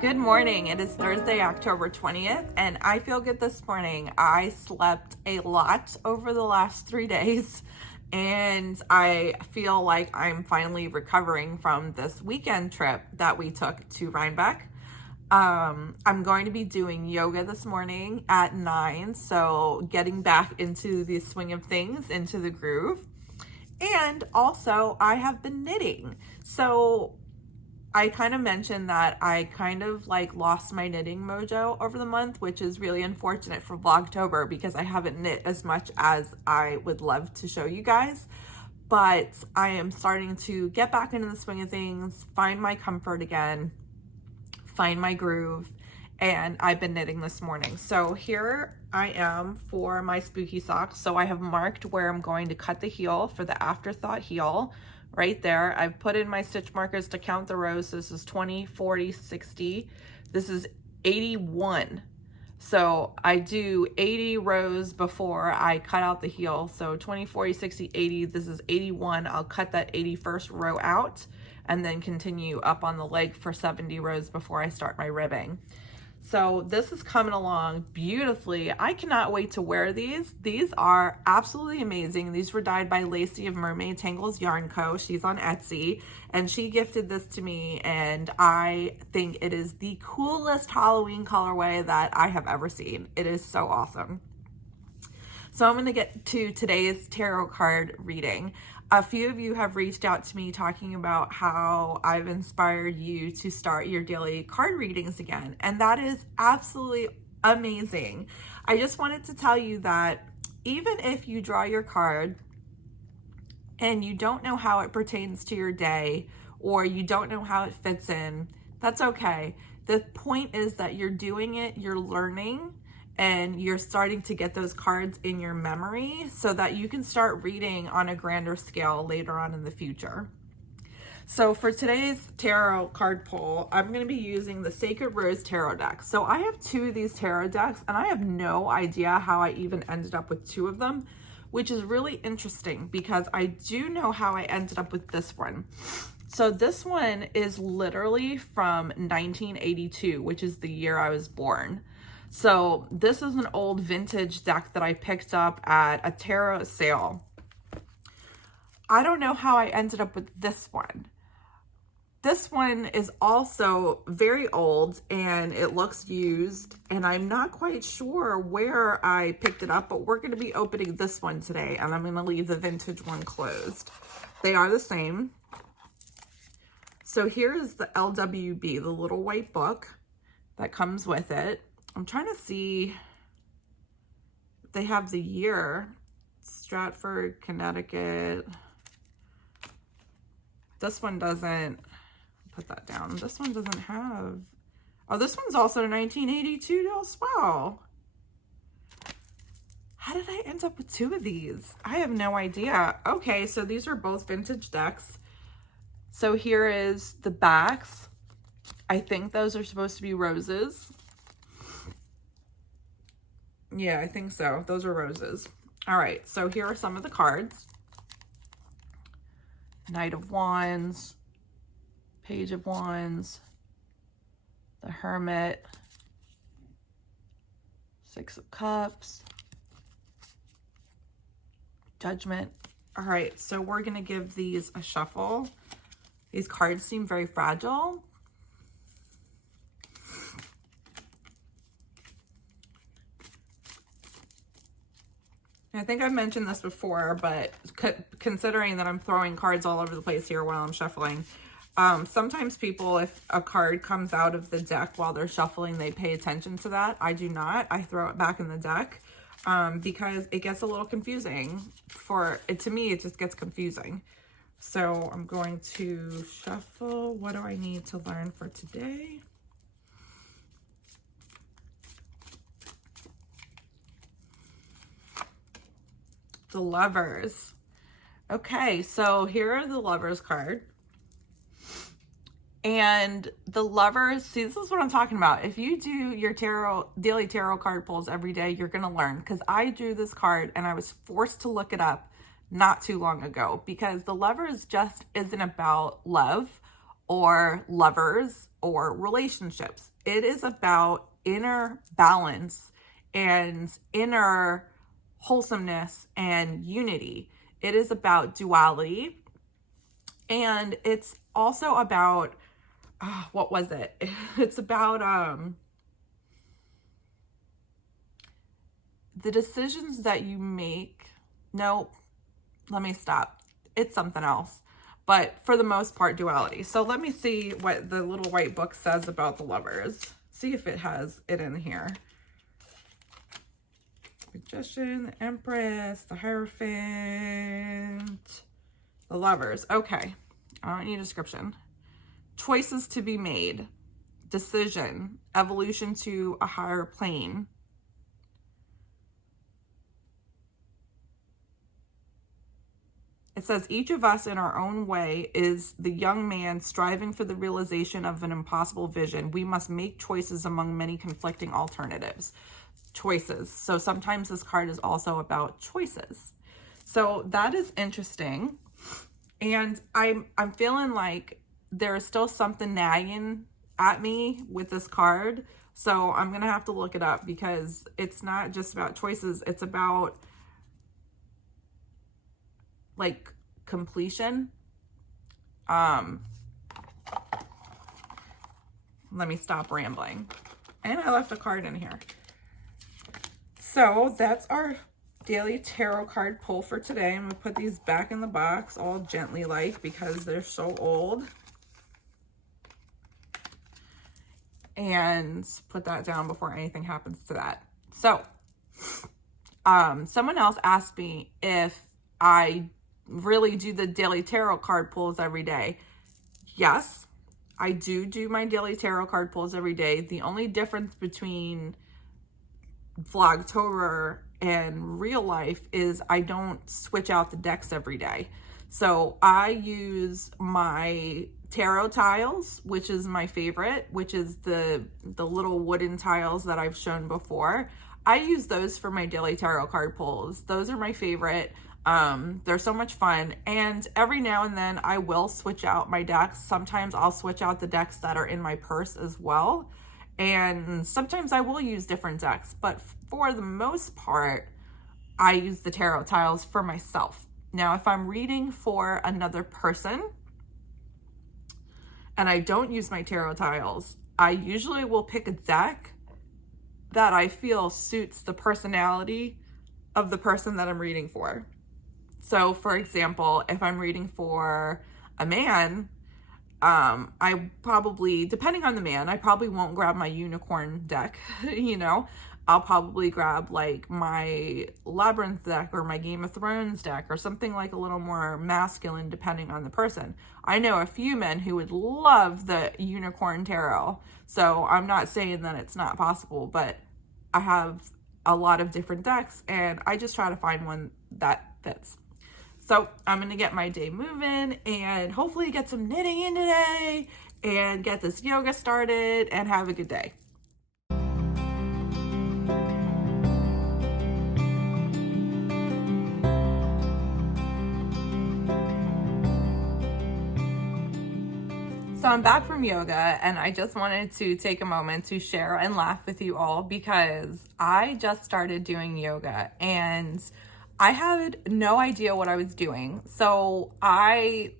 Good morning. It is Thursday, October 20th, and I feel good this morning. I slept a lot over the last 3 days, and I feel like I'm finally recovering from this weekend trip that we took to Rhinebeck. I'm going to be doing yoga this morning at 9, so getting back into the swing of things, into the groove. And also, I have been knitting. So I kind of mentioned that I kind of like lost my knitting mojo over the month, which is really unfortunate for Vlogtober because I haven't knit as much as I would love to show you guys. But I am starting to get back into the swing of things, find my comfort again, find my groove, and I've been knitting this morning. So here I am for my spooky socks. So I have marked where I'm going to cut the heel for the afterthought heel. Right there, I've put in my stitch markers to count the rows. So this is 20, 40, 60. This is 81. So I do 80 rows before I cut out the heel. So 20, 40, 60, 80. This is 81. I'll cut that 81st row out and then continue up on the leg for 70 rows before I start my ribbing. So this is coming along beautifully. I cannot wait to wear these. These are absolutely amazing. These were dyed by Lacey of Mermaid Tangles Yarn Co. She's on Etsy, and she gifted this to me, and I think it is the coolest Halloween colorway that I have ever seen. It is so awesome. So I'm going to get to today's tarot card reading. A few of you have reached out to me talking about how I've inspired you to start your daily card readings again. And that is absolutely amazing. I just wanted to tell you that even if you draw your card and you don't know how it pertains to your day, or you don't know how it fits in, that's okay. The point is that you're doing it, you're learning, and you're starting to get those cards in your memory so that you can start reading on a grander scale later on in the future. So for today's tarot card pull, I'm going to be using the Sacred Rose Tarot deck. So I have two of these tarot decks, and I have no idea how I even ended up with two of them, which is really interesting because I do know how I ended up with this one. So this one is literally from 1982, which is the year I was born. So this is an old vintage deck that I picked up at a tarot sale. I don't know how I ended up with this one. This one is also very old and it looks used, and I'm not quite sure where I picked it up, but we're going to be opening this one today, and I'm going to leave the vintage one closed. They are the same. So here is the LWB, the little white book that comes with it. I'm trying to see if they have the year. Stratford, Connecticut. This one doesn't. Put that down. This one doesn't have. Oh, this one's also 1982 as well. How did I end up with two of these? I have no idea. Okay, so these are both vintage decks. So here is the backs. I think those are supposed to be roses. Yeah, I think so. Those are roses. All right, so here are some of the cards. Knight of Wands, Page of Wands, the Hermit, Six of Cups, Judgment. All right, so we're going to give these a shuffle. These cards seem very fragile. I think I've mentioned this before, but considering that I'm throwing cards all over the place here while I'm shuffling, sometimes people, if a card comes out of the deck while they're shuffling, they pay attention to that. I do not. I throw it back in the deck because it gets a little confusing. To me, it just gets confusing. So I'm going to shuffle. What do I need to learn for today? The Lovers. Okay, so here are the Lovers card. And the Lovers, see, this is what I'm talking about. If you do your daily tarot card pulls every day, you're going to learn. Because I drew this card and I was forced to look it up not too long ago. Because the Lovers just isn't about love or lovers or relationships. It is about inner balance and inner wholesomeness and unity. It is about duality. And it's also about, what was it? It's about the decisions that you make. No, let me stop. It's something else. But for the most part, duality. So let me see what the little white book says about the lovers. See if it has it in here. Magician, the Empress, the Hierophant, the lovers. Okay. I don't need a description. Choices to be made. Decision. Evolution to a higher plane. It says, each of us in our own way is the young man striving for the realization of an impossible vision. We must make choices among many conflicting alternatives. Choices. So sometimes this card is also about choices. So that is interesting. And I'm feeling like there's still something nagging at me with this card. So I'm going to have to look it up because it's not just about choices. It's about like completion. Let me stop rambling. And I left a card in here. So that's our daily tarot card pull for today. I'm going to put these back in the box all gently like because they're so old. And put that down before anything happens to that. So, someone else asked me if I really do the daily tarot card pulls every day. Yes, I do my daily tarot card pulls every day. The only difference between Vlogtober and real life is I don't switch out the decks every day. So I use my tarot tiles, which is my favorite, which is the little wooden tiles that I've shown before. I use those for my daily tarot card pulls. Those are my favorite. They're so much fun. And every now and then I will switch out my decks. Sometimes I'll switch out the decks that are in my purse as well. And sometimes I will use different decks, but for the most part, I use the tarot tiles for myself. Now, if I'm reading for another person and I don't use my tarot tiles, I usually will pick a deck that I feel suits the personality of the person that I'm reading for. So, for example, if I'm reading for a man, I probably, depending on the man, I probably won't grab my unicorn deck, you know. I'll probably grab like my Labyrinth deck or my Game of Thrones deck or something like a little more masculine depending on the person. I know a few men who would love the unicorn tarot, so I'm not saying that it's not possible, but I have a lot of different decks and I just try to find one that fits. So I'm going to get my day moving and hopefully get some knitting in today and get this yoga started and have a good day. So I'm back from yoga and I just wanted to take a moment to share and laugh with you all because I just started doing yoga and I had no idea what I was doing. So I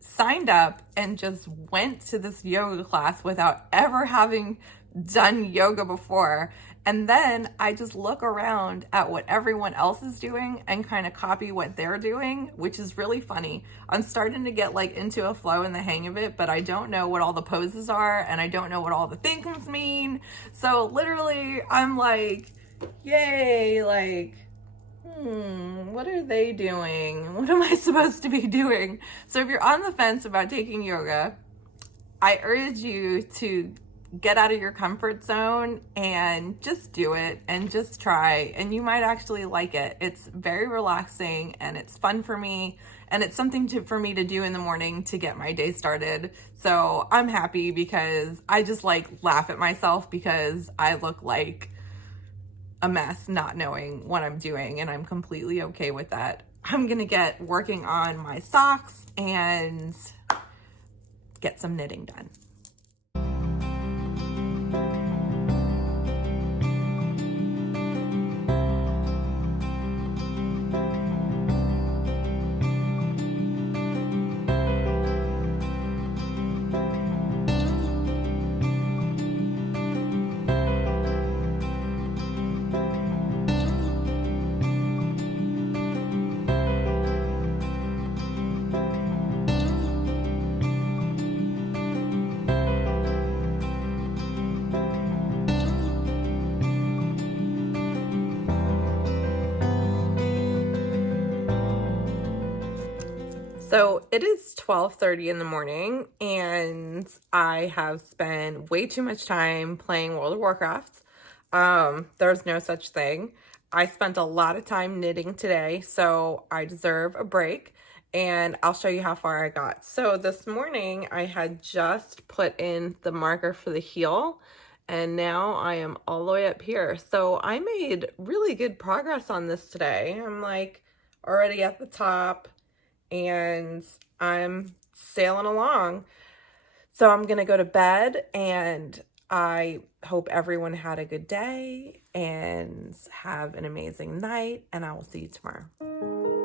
signed up and just went to this yoga class without ever having done yoga before. And then I just look around at what everyone else is doing and kind of copy what they're doing, which is really funny. I'm starting to get like into a flow and the hang of it, but I don't know what all the poses are and I don't know what all the things mean. So literally I'm like, yay, like, what are they doing? What am I supposed to be doing? So if you're on the fence about taking yoga, I urge you to get out of your comfort zone and just do it and just try, and you might actually like it. It's very relaxing and it's fun for me, and it's something for me to do in the morning to get my day started. So I'm happy because I just like laugh at myself because I look like a mess not knowing what I'm doing, and I'm completely okay with that. I'm gonna get working on my socks and get some knitting done. So it is 12:30 in the morning, and I have spent way too much time playing World of Warcraft. There's no such thing. I spent a lot of time knitting today, so I deserve a break, and I'll show you how far I got. So this morning, I had just put in the marker for the heel, and now I am all the way up here. So I made really good progress on this today. I'm like already at the top, and I'm sailing along. So I'm gonna go to bed, and I hope everyone had a good day and have an amazing night, and I will see you tomorrow.